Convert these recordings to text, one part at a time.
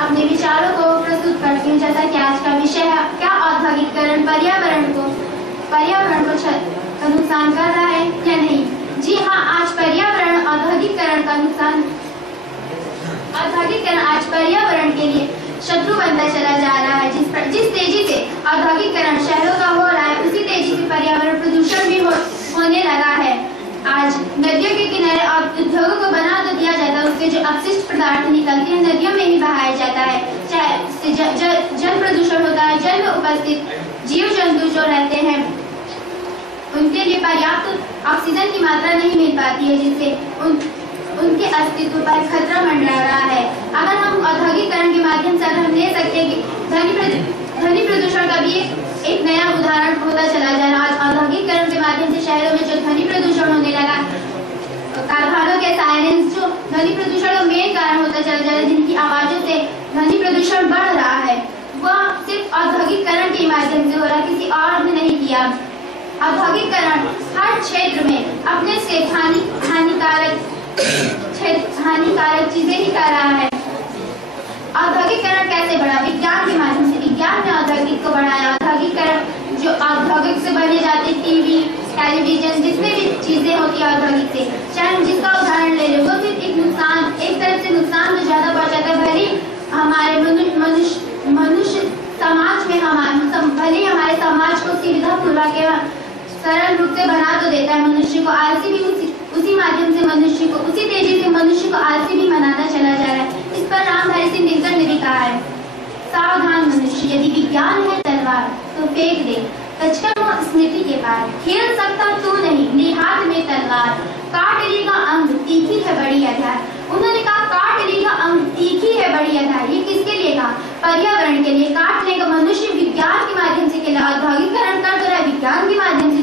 अपने विचारों को प्रस्तुत करती हूँ। जैसा कि आज का विषय है, क्या औद्योगिकरण पर्यावरण को नुकसान कर रहा है या नहीं। जी हाँ, आज पर्यावरण औद्योगिकरण आज पर्यावरण के लिए शत्रु बनता चला जा रहा है। जिस तेजी से औद्योगिकरण शहरों का हो रहा है, उसी तेजी से पर्यावरण प्रदूषण भी होने लगा है। आज नदियों के किनारे उद्योगों को बना तो दिया जाता है, उसके जो अपशिष्ट पदार्थ निकलते हैं नदियों में ही बहाया जाता है। चाहे जल प्रदूषण होता है, जल में उपस्थित जीव जंतु जो रहते हैं उनके लिए पर्याप्त ऑक्सीजन की मात्रा नहीं मिल पाती है, जिससे उनके अस्तित्व पर खतरा मंडरा रहा है। अगर हम औद्योगिकरण के माध्यम से हम ले सकते हैं कि ध्वनि प्रदूषण का भी एक नया उदाहरण होता चला जा रहा है। आज औद्योगिकरण के माध्यम से शहरों में जो ध्वनि प्रदूषण होने लगा, कारखानों के सायरन जो ध्वनि प्रदूषण का मेन कारण होता चला जा रहा है, जिनकी आवाजों से ध्वनि प्रदूषण बढ़ रहा है, वह सिर्फ औद्योगिकरण के माध्यम से हो रहा, किसी और ने नहीं किया। औद्योगिकरण हर क्षेत्र में अपने से हानिकारक चीजें ही कर रहा है। औद्योगिकरण कैसे बढ़ा? विज्ञान के माध्यम से। विज्ञान ने औद्योगिक को बढ़ाया। औद्योगिकरण जो औद्योगिक से बने जाते टीवी, टेलीविजन, जितने भी चीजें होती है औद्योगिक से, चाहे हम जिसका उदाहरण ले लें, वो सिर्फ एक तरफ से नुकसान तो ज्यादा पहुंचाता है। भले हमारे मनुष्य समाज में भले हमारे समाज को सुविधा पूर्वक सरल रूप से बना तो देता है, मनुष्य को आलसी भी उसी माध्यम से उसी तेजी से मनुष्य को आलसी भी बनाता चला जा रहा है। इस पर रामधारी सिंह दिनकर ने भी कहा है, सावधान मनुष्य, यदि विज्ञान है तलवार तो फेंक दे, कचकर वो स्मृति के पार, खेल सकता तू नहीं, ले हाथ में तलवार, काट लेगा अंग तीखी है बड़ी अधार। उन्होंने कहा काट लेगा अंग तीखी है बड़ी अधार। ये किसके लिए कहा? पर्यावरण के लिए। काट लेगा मनुष्य विज्ञान के माध्यम से केवल औद्योगिकरण कर तो रहा है, विज्ञान के माध्यम से।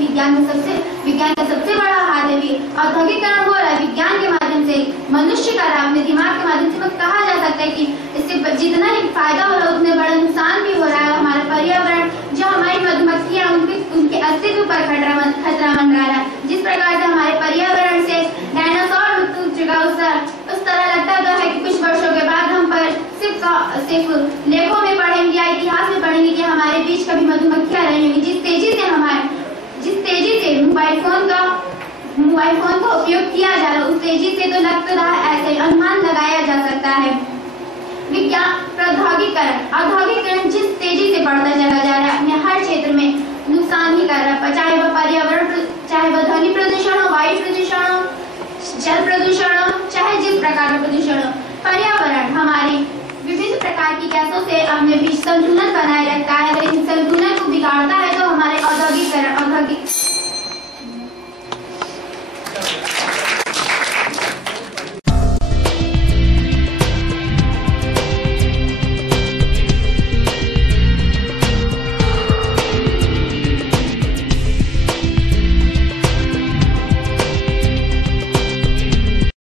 विज्ञान का सबसे बड़ा हाथ है। औद्योगिकरण हो रहा है विज्ञान के माध्यम से, मनुष्य का रहा, अपने दिमाग के माध्यम से। कहा जा सकता है कि इससे जितना ही फायदा हो रहा है उतने बड़ा नुकसान भी हो रहा है। हमारा पर्यावरण, जो हमारी मधुमक्खियां, उनके अस्तित्व पर खतरा मंडरा रहा है। जिस प्रकार से हमारे पर्यावरण से डायनासोर लुप्त हो चुका, उस तरह लगता है कि कुछ वर्षों के बाद हम सिर्फ लेखों में पढ़ेंगे या इतिहास में पढ़ेंगे कि हमारे बीच कभी मधुमक्खियां रहेंगी। जिस तेजी से मोबाइल फोन का उपयोग किया जा रहा है, उस तेजी से तो लग तो रहा है, ऐसे अनुमान लगाया जा सकता है। औद्योगिकरण जिस तेजी से बढ़ता चला जा रहा है, अपने हर क्षेत्र में नुकसान ही कर रहा है, चाहे वह पर्यावरण, चाहे वह ध्वनि प्रदूषण हो, वायु प्रदूषण हो, जल प्रदूषण हो, चाहे जिस प्रकार का प्रदूषण हो। पर्यावरण हमारी विभिन्न प्रकार की गैसों से अपने बीच संतुलन बनाए रखता है। अगर इन संतुलन